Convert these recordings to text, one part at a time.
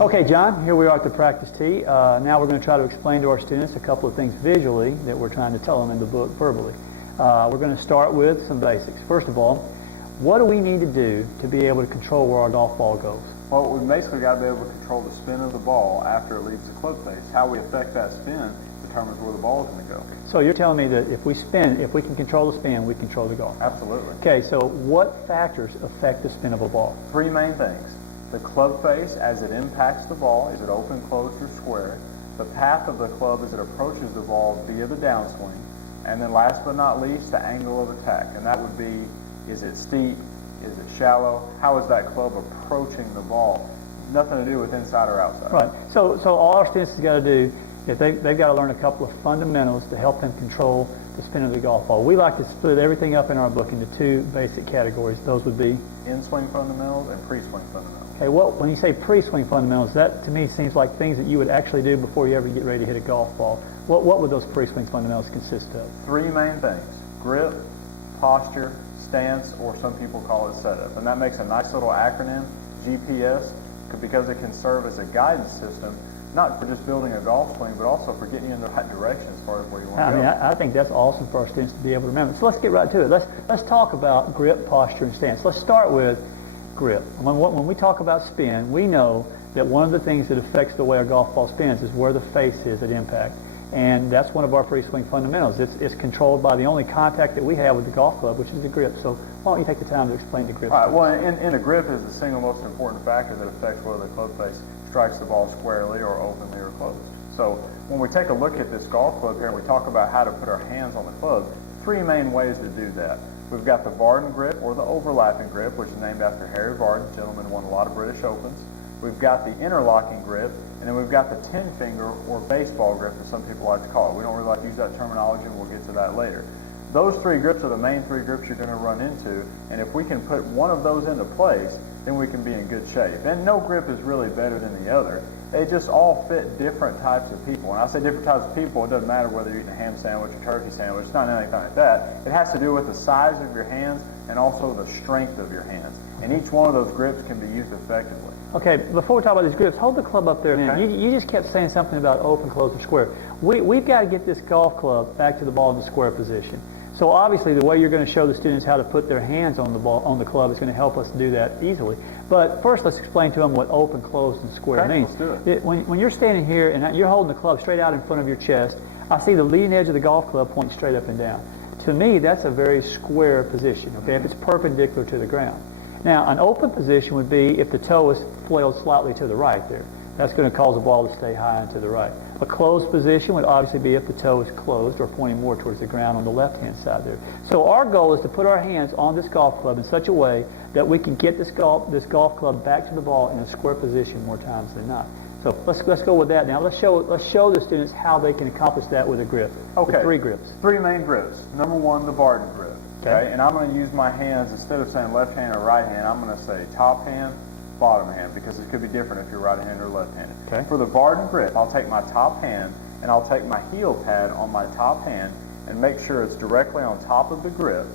Okay, John, here we are at the practice tee. Now we're going to try to explain to our students a couple of things visually that we're trying to tell them in the book verbally. We're going to start with some basics. First of all, what do we need to do to be able to control where our golf ball goes? Well, we basically got to be able to control the spin of the ball after it leaves the club face. How we affect that spin determines where the ball is going to go. So you're telling me that if we can control the spin, we control the golf. Absolutely. Okay, so what factors affect the spin of a ball? Three main things. The club face as it impacts the ball, is it open, closed, or square? The path of the club as it approaches the ball via the downswing. And then last but not least, the angle of attack. And that would be, is it steep? Is it shallow? How is that club approaching the ball? Nothing to do with inside or outside. Right. So all our students have got to do is they've got to learn a couple of fundamentals to help them control the spin of the golf ball. We like to split everything up in our book into two basic categories. Those would be in-swing fundamentals and pre-swing fundamentals. Okay, well, when you say pre-swing fundamentals, that to me seems like things that you would actually do before you ever get ready to hit a golf ball. What would those pre-swing fundamentals consist of? Three main things: grip, posture, stance, or some people call it setup. And that makes a nice little acronym, GPS, because it can serve as a guidance system, not for just building a golf swing, but also for getting you in the right direction as far as where you want to go. I think that's awesome for our students to be able to remember. So let's get right to it. Let's talk about grip, posture, and stance. Let's start with grip. When we talk about spin, we know that one of the things that affects the way our golf ball spins is where the face is at impact. And that's one of our pre-swing fundamentals. It's controlled by the only contact that we have with the golf club, which is the grip. So why don't you take the time to explain the grip? All right, well, in the grip is the single most important factor that affects whether the club face strikes the ball squarely or openly or closed. So when we take a look at this golf club here and we talk about how to put our hands on the club, three main ways to do that. We've got the Vardon grip, or the overlapping grip, which is named after Harry Vardon, gentleman who won a lot of British Opens. We've got the interlocking grip, and then we've got the 10-finger or baseball grip, as some people like to call it. We don't really like to use that terminology, and we'll get to that later. Those three grips are the main three grips you're going to run into, and if we can put one of those into place, then we can be in good shape. And no grip is really better than the other. They just all fit different types of people. When I say different types of people, it doesn't matter whether you're eating a ham sandwich or turkey sandwich. It's not anything like that. It has to do with the size of your hands and also the strength of your hands. And each one of those grips can be used effectively. Okay, before we talk about these grips, hold the club up there a minute. Okay. You just kept saying something about open, closed, or square. We've got to get this golf club back to the ball in the square position. So obviously the way you're going to show the students how to put their hands on the ball, on the club, is going to help us do that easily. But first let's explain to them what open, closed, and square means. Let's do it. When you're standing here and you're holding the club straight out in front of your chest, I see the leading edge of the golf club pointing straight up and down. To me, that's a very square position, okay, if it's perpendicular to the ground. Now, an open position would be if the toe is flailed slightly to the right there. That's going to cause the ball to stay high and to the right. A closed position would obviously be if the toe is closed or pointing more towards the ground on the left-hand side there. So our goal is to put our hands on this golf club in such a way that we can get this golf club back to the ball in a square position more times than not. So let's go with that now. Let's show the students how they can accomplish that with a grip. Okay. With three grips. Three main grips. Number one, the Vardon grip. Okay. And I'm going to use my hands, instead of saying left hand or right hand, I'm going to say top hand, bottom hand, because it could be different if you're right-handed or left-handed. Okay. For the Vardon grip, I'll take my top hand and I'll take my heel pad on my top hand and make sure it's directly on top of the grip.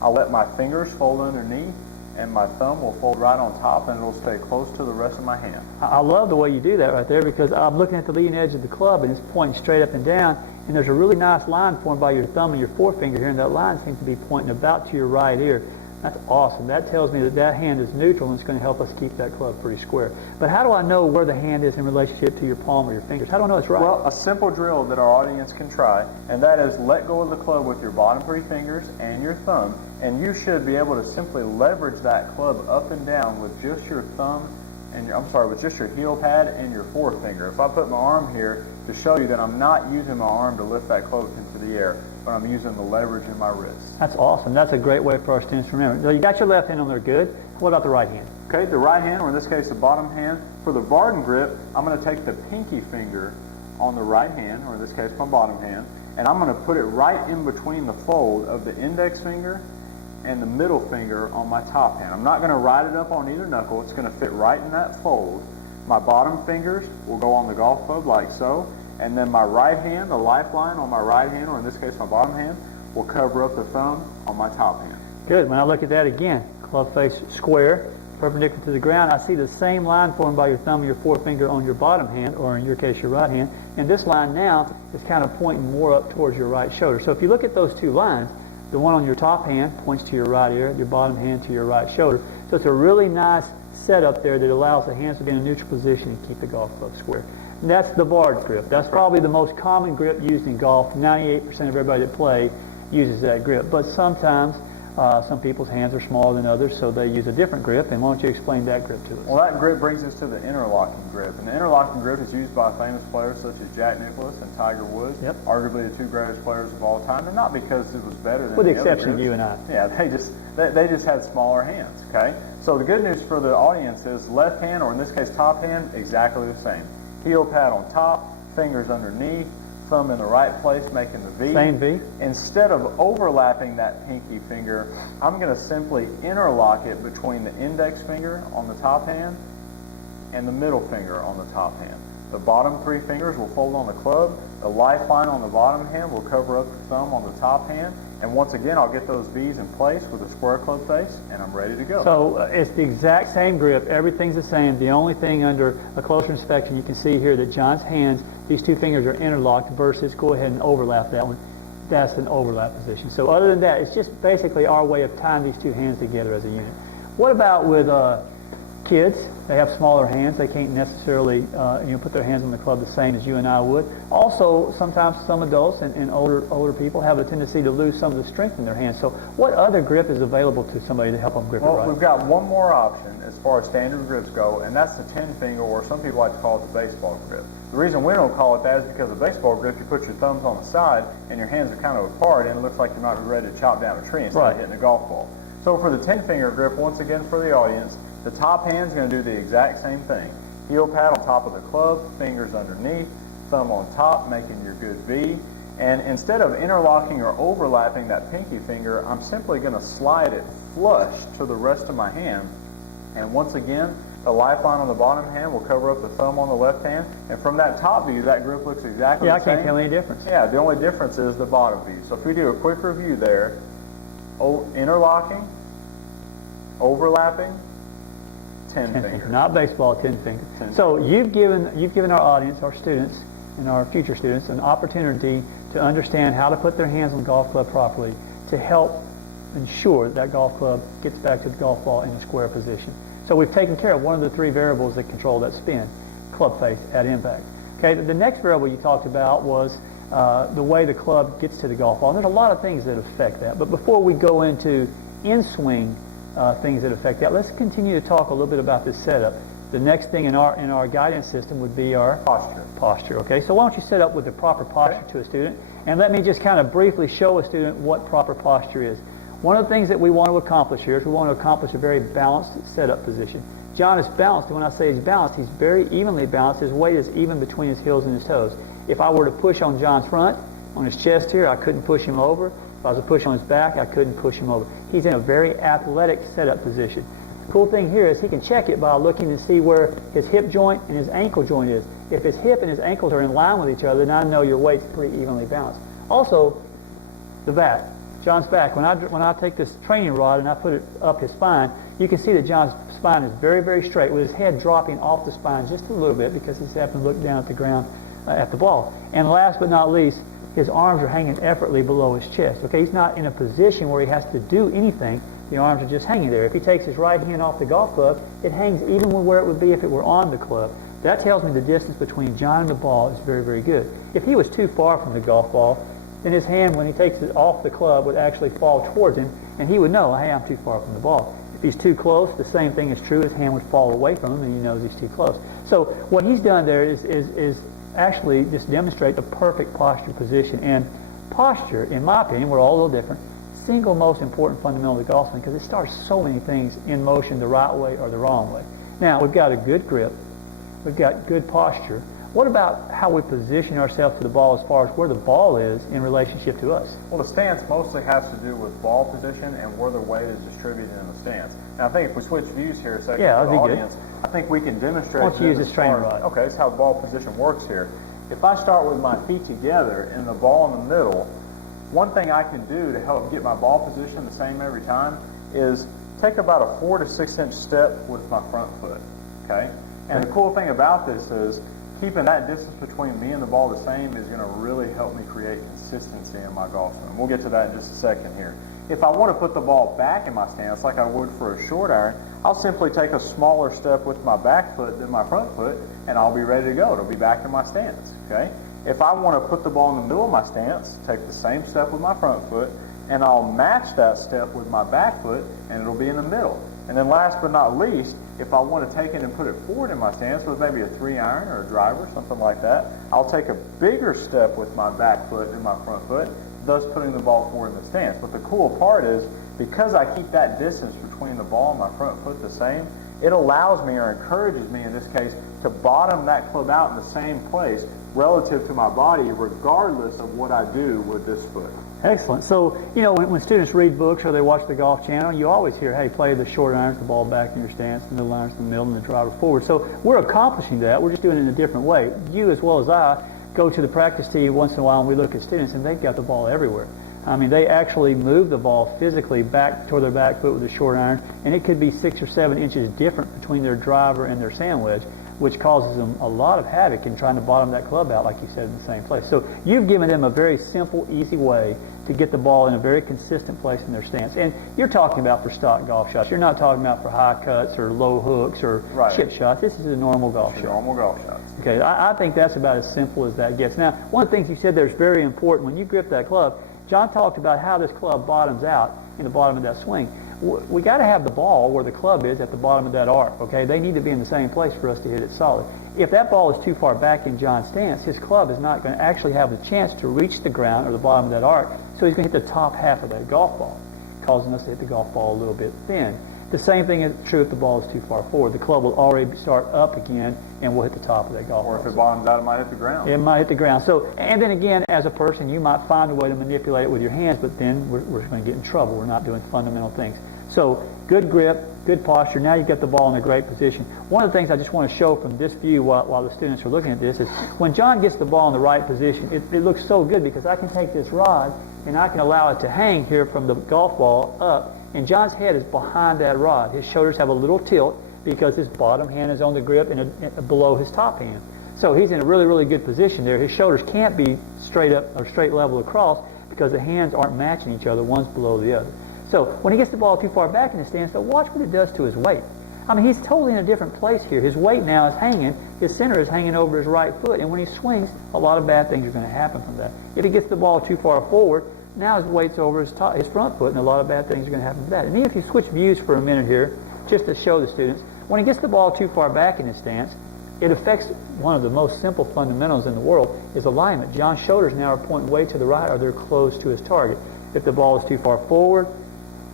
I'll let my fingers fold underneath and my thumb will fold right on top and it'll stay close to the rest of my hand. I love the way you do that right there, because I'm looking at the leading edge of the club and it's pointing straight up and down, and there's a really nice line formed by your thumb and your forefinger here, and that line seems to be pointing about to your right ear. That's awesome. That tells me that hand is neutral and it's going to help us keep that club pretty square. But how do I know where the hand is in relationship to your palm or your fingers? How do I know it's right? Well, a simple drill that our audience can try, and that is let go of the club with your bottom three fingers and your thumb, and you should be able to simply leverage that club up and down with just your thumb and with just your heel pad and your forefinger. If I put my arm here to show you that I'm not using my arm to lift that club into the air, but I'm using the leverage in my wrist. That's awesome. That's a great way for our students to remember. So you got your left hand on there, good. What about the right hand? Okay, the right hand, or in this case the bottom hand. For the Vardon grip, I'm going to take the pinky finger on the right hand, or in this case my bottom hand, and I'm going to put it right in between the fold of the index finger and the middle finger on my top hand. I'm not going to ride it up on either knuckle. It's going to fit right in that fold. My bottom fingers will go on the golf club like so, and then my right hand, the lifeline on my right hand, or in this case my bottom hand, will cover up the thumb on my top hand. Good. When I look at that again, club face square, perpendicular to the ground, I see the same line formed by your thumb and your forefinger on your bottom hand, or in your case, your right hand. And this line now is kind of pointing more up towards your right shoulder. So if you look at those two lines, the one on your top hand points to your right ear, your bottom hand to your right shoulder. So it's a really nice setup there that allows the hands to be in a neutral position and keep the golf club square. And that's the barred grip. That's probably the most common grip used in golf. 98% of everybody that plays uses that grip. But sometimes some people's hands are smaller than others, so they use a different grip. And why don't you explain that grip to us? Well, that grip brings us to the interlocking grip. And the interlocking grip is used by famous players such as Jack Nicklaus and Tiger Woods, arguably the two greatest players of all time, and not because it was better than with the other exception of grips. you and I. Yeah, they just had smaller hands, okay? So the good news for the audience is left hand, or in this case top hand, exactly the same. Heel pad on top, fingers underneath, thumb in the right place, making the V. Same V. Instead of overlapping that pinky finger, I'm going to simply interlock it between the index finger on the top hand and the middle finger on the top hand. The bottom three fingers will fold on the club. The lifeline on the bottom hand will cover up the thumb on the top hand. And once again, I'll get those V's in place with a square club face, and I'm ready to go. So it's the exact same grip. Everything's the same. The only thing under a closer inspection, you can see here that John's hands, these two fingers are interlocked versus go ahead and overlap that one. That's an overlap position. So other than that, it's just basically our way of tying these two hands together as a unit. What about with kids? They have smaller hands. They can't necessarily put their hands on the club the same as you and I would. Also, sometimes some adults and older people have a tendency to lose some of the strength in their hands. So what other grip is available to somebody to help them grip it right? Well, we've got one more option as far as standard grips go, and that's the 10-finger, or some people like to call it the baseball grip. The reason we don't call it that is because the baseball grip, you put your thumbs on the side, and your hands are kind of apart, and it looks like you might be ready to chop down a tree instead of hitting a golf ball. So for the 10-finger grip, once again for the audience, the top hand's going to do the exact same thing. Heel pad on top of the club, fingers underneath, thumb on top, making your good V. And instead of interlocking or overlapping that pinky finger, I'm simply going to slide it flush to the rest of my hand. And once again, the lifeline on the bottom hand will cover up the thumb on the left hand. And from that top view, that grip looks exactly the same. Yeah, I can't tell any difference. Yeah, the only difference is the bottom view. So if we do a quick review there, interlocking, overlapping, 10 finger. Not baseball, 10 finger. So you've given our audience, our students, and our future students an opportunity to understand how to put their hands on the golf club properly to help ensure that golf club gets back to the golf ball in a square position. So we've taken care of one of the three variables that control that spin, club face at impact. Okay, the next variable you talked about was the way the club gets to the golf ball. And there's a lot of things that affect that. But before we go into in-swing things that affect that, let's continue to talk a little bit about this setup. The next thing in our guidance system would be our posture. Okay, so why don't you set up with the proper posture to a student, and let me just kind of briefly show a student what proper posture is. One of the things that we want to accomplish here is we want to accomplish a very balanced setup position. John is balanced, and when I say he's balanced, he's very evenly balanced. His weight is even between his heels and his toes. If I were to push on John's front, on his chest here, I couldn't push him over. If I was to push on his back, I couldn't push him over. He's in a very athletic setup position. The cool thing here is he can check it by looking to see where his hip joint and his ankle joint is. If his hip and his ankles are in line with each other, then I know your weight's pretty evenly balanced. Also, the back. John's back. When I take this training rod and I put it up his spine, you can see that John's spine is very, very straight with his head dropping off the spine just a little bit because he's having to look down at the ground at the ball. And last but not least, his arms are hanging effortlessly below his chest. Okay, he's not in a position where he has to do anything. The arms are just hanging there. If he takes his right hand off the golf club, it hangs even where it would be if it were on the club. That tells me the distance between John and the ball is very, very good. If he was too far from the golf ball, then his hand, when he takes it off the club, would actually fall towards him, and he would know, hey, I'm too far from the ball. If he's too close, the same thing is true. His hand would fall away from him, and he knows he's too close. So what he's done there is actually just demonstrate the perfect posture position. And posture, in my opinion, we're all a little different, single most important fundamental of the golf swing because it starts so many things in motion the right way or the wrong way. Now, we've got a good grip. We've got good posture. What about how we position ourselves to the ball as far as where the ball is in relationship to us? Well, the stance mostly has to do with ball position and where the weight is distributed in the stance. Now, I think if we switch views here a second for the audience, I think we can demonstrate. Why don't you use this training rod? Okay, this is how ball position works here. If I start with my feet together and the ball in the middle, one thing I can do to help get my ball position the same every time is take about a 4 to 6 inch step with my front foot, okay? And the cool thing about this is keeping that distance between me and the ball the same is going to really help me create consistency in my golf swing. We'll get to that in just a second here. If I want to put the ball back in my stance like I would for a short iron, I'll simply take a smaller step with my back foot than my front foot, and I'll be ready to go. It'll be back in my stance, okay? If I want to put the ball in the middle of my stance, take the same step with my front foot, and I'll match that step with my back foot, and it'll be in the middle. And then last but not least, if I want to take it and put it forward in my stance with maybe a 3-iron or a driver, something like that, I'll take a bigger step with my back foot than my front foot, thus putting the ball forward in the stance. But the cool part is, because I keep that distance between the ball and my front foot the same, it allows me, or encourages me in this case, to bottom that club out in the same place relative to my body, regardless of what I do with this foot. Excellent. So, you know, when students read books or they watch the Golf Channel, you always hear, hey, play the short irons, the ball back in your stance, the middle irons in the middle, and the driver forward. So we're accomplishing that. We're just doing it in a different way. You, as well as I, go to the practice tee once in a while and we look at students, and they've got the ball everywhere. I mean, they actually move the ball physically back toward their back foot with a short iron, and it could be 6 or 7 inches different between their driver and their sand wedge, which causes them a lot of havoc in trying to bottom that club out, like you said, in the same place. So you've given them a very simple, easy way to get the ball in a very consistent place in their stance. And you're talking about for stock golf shots. You're not talking about for high cuts or low hooks or chip shots. This is a normal golf shot. Normal golf shots. Okay, I think that's about as simple as that gets. Now, one of the things you said there is very important. When you grip that club, John talked about how this club bottoms out in the bottom of that swing. We got to have the ball where the club is at the bottom of that arc, okay? They need to be in the same place for us to hit it solid. If that ball is too far back in John's stance, his club is not going to actually have the chance to reach the ground or the bottom of that arc, so he's going to hit the top half of that golf ball, causing us to hit the golf ball a little bit thin. The same thing is true if the ball is too far forward. The club will already start up again, and we'll hit the top of that golf ball. Or if it bottoms out, it might hit the ground. It might hit the ground. So, and then again, as a person, you might find a way to manipulate it with your hands, but then we're going to get in trouble. We're not doing fundamental things. So, good grip, good posture. Now you've got the ball in a great position. One of the things I just want to show from this view while the students are looking at this is when John gets the ball in the right position, it looks so good because I can take this rod and I can allow it to hang here from the golf ball up, and John's head is behind that rod. His shoulders have a little tilt because his bottom hand is on the grip and below his top hand. So he's in a really, really good position there. His shoulders can't be straight up or straight level across because the hands aren't matching each other. One's below the other. So when he gets the ball too far back in the stance, but watch what it does to his weight. I mean, he's totally in a different place here. His weight now is hanging. His center is hanging over his right foot, and when he swings, a lot of bad things are going to happen from that. If he gets the ball too far forward, now his weight's over his front foot, and a lot of bad things are going to happen from that. And even if you switch views for a minute here, just to show the students, when he gets the ball too far back in his stance, it affects one of the most simple fundamentals in the world, is alignment. John's shoulders now are pointing way to the right, or they're close to his target. If the ball is too far forward,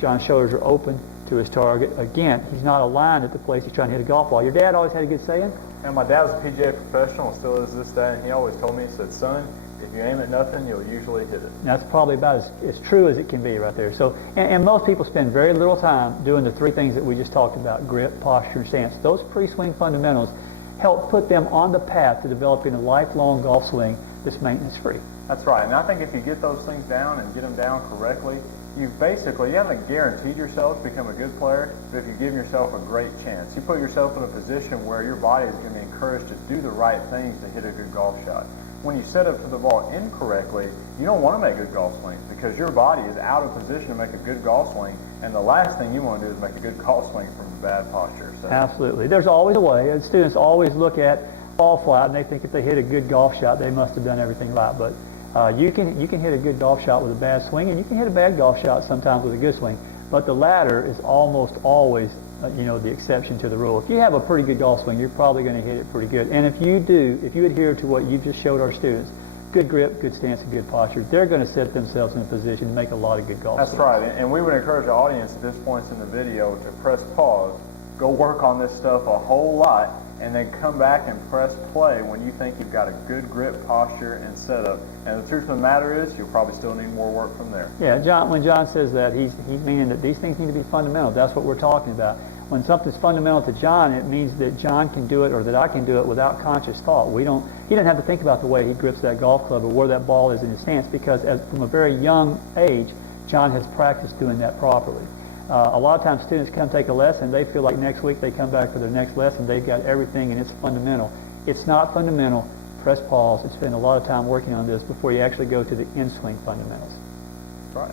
John's shoulders are open to his target. Again, he's not aligned at the place he's trying to hit a golf ball. Your dad always had a good saying? And my dad was a PGA professional and still is this day, and he always told me, he said, son, if you aim at nothing, you'll usually hit it. And that's probably about as true as it can be right there. So, and most people spend very little time doing the three things that we just talked about: grip, posture, and stance. Those pre-swing fundamentals help put them on the path to developing a lifelong golf swing that's maintenance-free. That's right. And I think if you get those things down and get them down correctly, you haven't guaranteed yourself to become a good player, but if you give yourself a great chance, you put yourself in a position where your body is going to be encouraged to do the right things to hit a good golf shot. When you set up to the ball incorrectly, you don't want to make good golf swings because your body is out of position to make a good golf swing, and the last thing you want to do is make a good golf swing from a bad posture. So. Absolutely. There's always a way, and students always look at fall flat and they think if they hit a good golf shot, they must have done everything right. But you can hit a good golf shot with a bad swing, and you can hit a bad golf shot sometimes with a good swing. But the latter is almost always, the exception to the rule. If you have a pretty good golf swing, you're probably going to hit it pretty good. And if you adhere to what you just showed our students, good grip, good stance, and good posture, they're going to set themselves in a position to make a lot of good golf swings. That's right. And we would encourage the audience at this point in the video to press pause, go work on this stuff a whole lot, and then come back and press play when you think you've got a good grip, posture, and setup. And the truth of the matter is, you'll probably still need more work from there. Yeah, when John says that, he's meaning that these things need to be fundamental. That's what we're talking about. When something's fundamental to John, it means that John can do it or that I can do it without conscious thought. He doesn't have to think about the way he grips that golf club or where that ball is in his stance because from a very young age, John has practiced doing that properly. A lot of times students come take a lesson, they feel like next week they come back for their next lesson, they've got everything and it's fundamental. It's not fundamental. Press pause and spend a lot of time working on this before you actually go to the in-swing fundamentals. Right.